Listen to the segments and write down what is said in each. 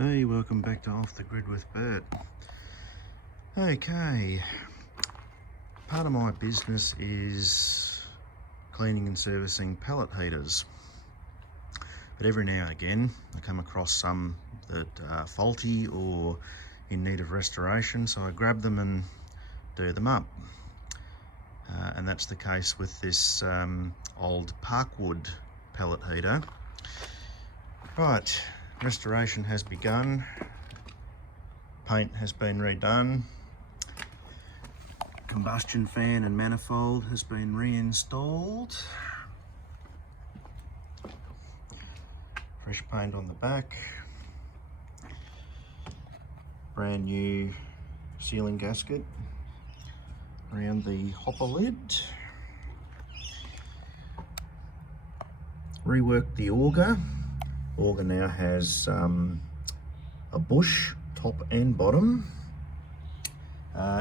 Hey, welcome back to Off the Grid with Bert. Okay, part of my business is cleaning and servicing pellet heaters. But every now and again, I come across some that are faulty or in need of restoration, so I grab them and do them up. And that's the case with this old Parkwood pellet heater. Right. Restoration has begun, paint has been redone, combustion fan and manifold has been reinstalled, fresh paint on the back, brand new sealing gasket around the hopper lid, reworked the auger. Auger now has a bush top and bottom.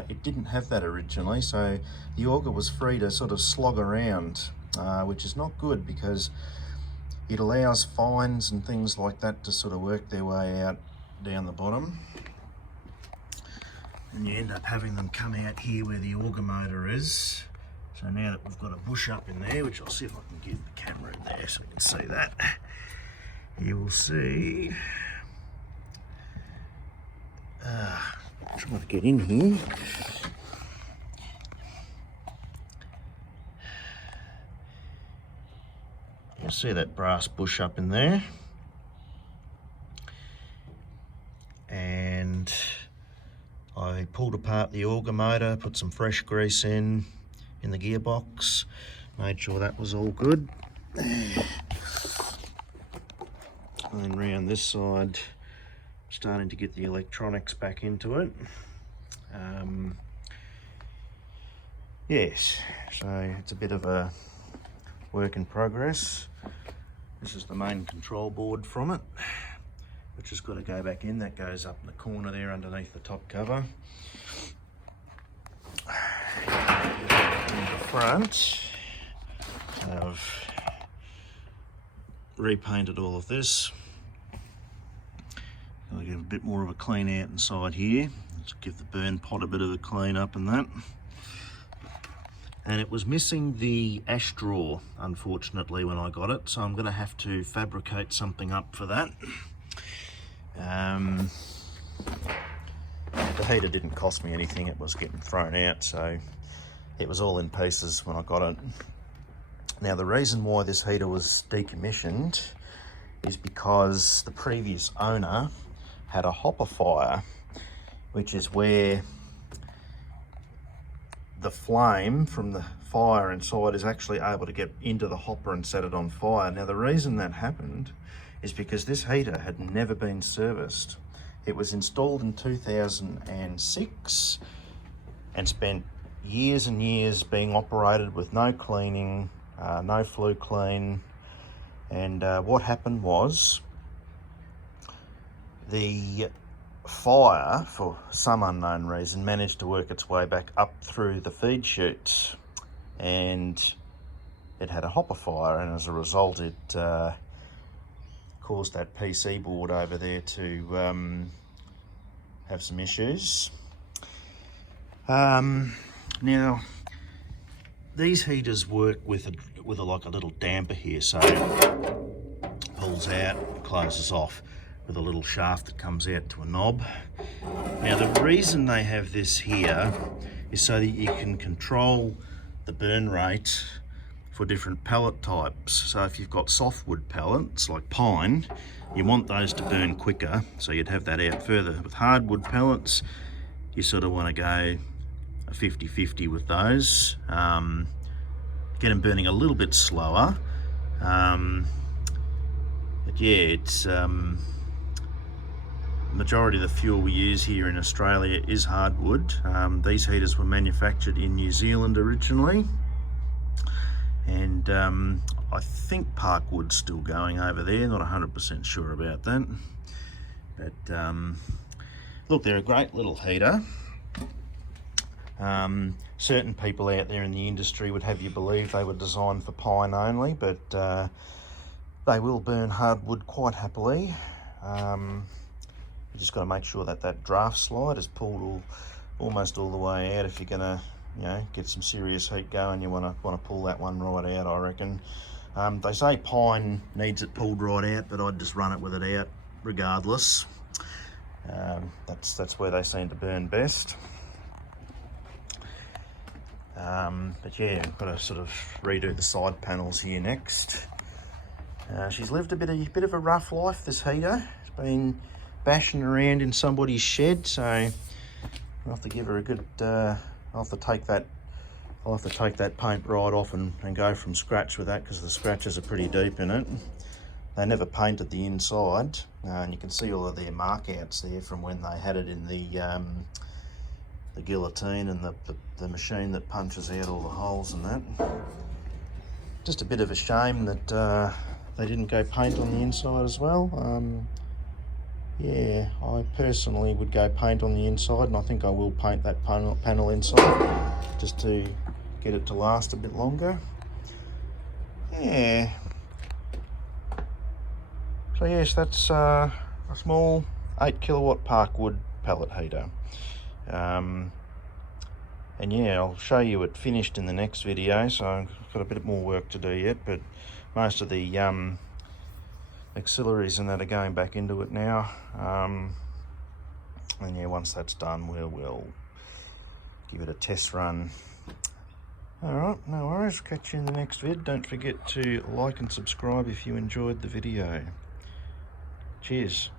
It didn't have that originally, so the auger was free to sort of slog around, which is not good because it allows fines and things like that to sort of work their way out down the bottom. And you end up having them come out here where the auger motor is. So now that we've got a bush up in there, which I'll see if I can get the camera in there so you can see that. You will see, trying to get in here. You'll see that brass bush up in there. And I pulled apart the auger motor, put some fresh grease in the gearbox, made sure that was all good. And then round this side, starting to get the electronics back into it. Yes, so it's a bit of a work in progress. This is the main control board from it, which has got to go back in. That goes up in the corner there underneath the top cover. In the front, I've repainted all of this. I'll give a bit more of a clean out inside here. Let's give the burn pot a bit of a clean up and that. And it was missing the ash drawer, unfortunately, when I got it, so I'm going to have to fabricate something up for that. The heater didn't cost me anything, it was getting thrown out, so it was all in pieces when I got it. Now, the reason why this heater was decommissioned is because the previous owner had a hopper fire, which is where the flame from the fire inside is actually able to get into the hopper and set it on fire. Now, the reason that happened is because this heater had never been serviced. It was installed in 2006 and spent years and years being operated with no cleaning, no flue clean, and what happened was the fire, for some unknown reason, managed to work its way back up through the feed chutes, and it had a hopper fire, and as a result it caused that PC board over there to have some issues. Now, these heaters work with like a little damper here, so it pulls out, closes off with a little shaft that comes out to a knob. Now, the reason they have this here is so that you can control the burn rate for different pellet types. So if you've got softwood pellets like pine, you want those to burn quicker, so you'd have that out further. With hardwood pellets, you sort of want to go a 50-50 with those. Get them burning a little bit slower. But yeah, it's majority of the fuel we use here in Australia is hardwood. These heaters were manufactured in New Zealand originally, and I think Parkwood's still going over there, not 100% sure about that. But look, they're a great little heater. Certain people out there in the industry would have you believe they were designed for pine only, but they will burn hardwood quite happily. You just got to make sure that that draft slide is pulled almost all the way out. If you're gonna, you know, get some serious heat going, you want to pull that one right out, I reckon. They say pine needs it pulled right out, but I'd just run it with it out regardless. That's where they seem to burn best. But yeah, I've got to sort of redo the side panels here next. She's lived a bit of a rough life, this heater. It's been bashing around in somebody's shed, so I'll have to give her a good. I'll have to take that paint right off and go from scratch with that, because the scratches are pretty deep in it. They never painted the inside, and you can see all of their markouts there from when they had it in the guillotine and the machine that punches out all the holes and that. Just a bit of a shame that they didn't go paint on the inside as well. Yeah, I personally would go paint on the inside, and I think I will paint that panel inside just to get it to last a bit longer. Yeah. So yes, that's a small 8 kilowatt Parkwood pellet heater. And yeah, I'll show you it finished in the next video, so I've got a bit more work to do yet, but most of the auxiliaries and that are going back into it now. And yeah, once that's done, we'll give it a test run. Alright, no worries, catch you in the next vid. Don't forget to like and subscribe if you enjoyed the video. Cheers.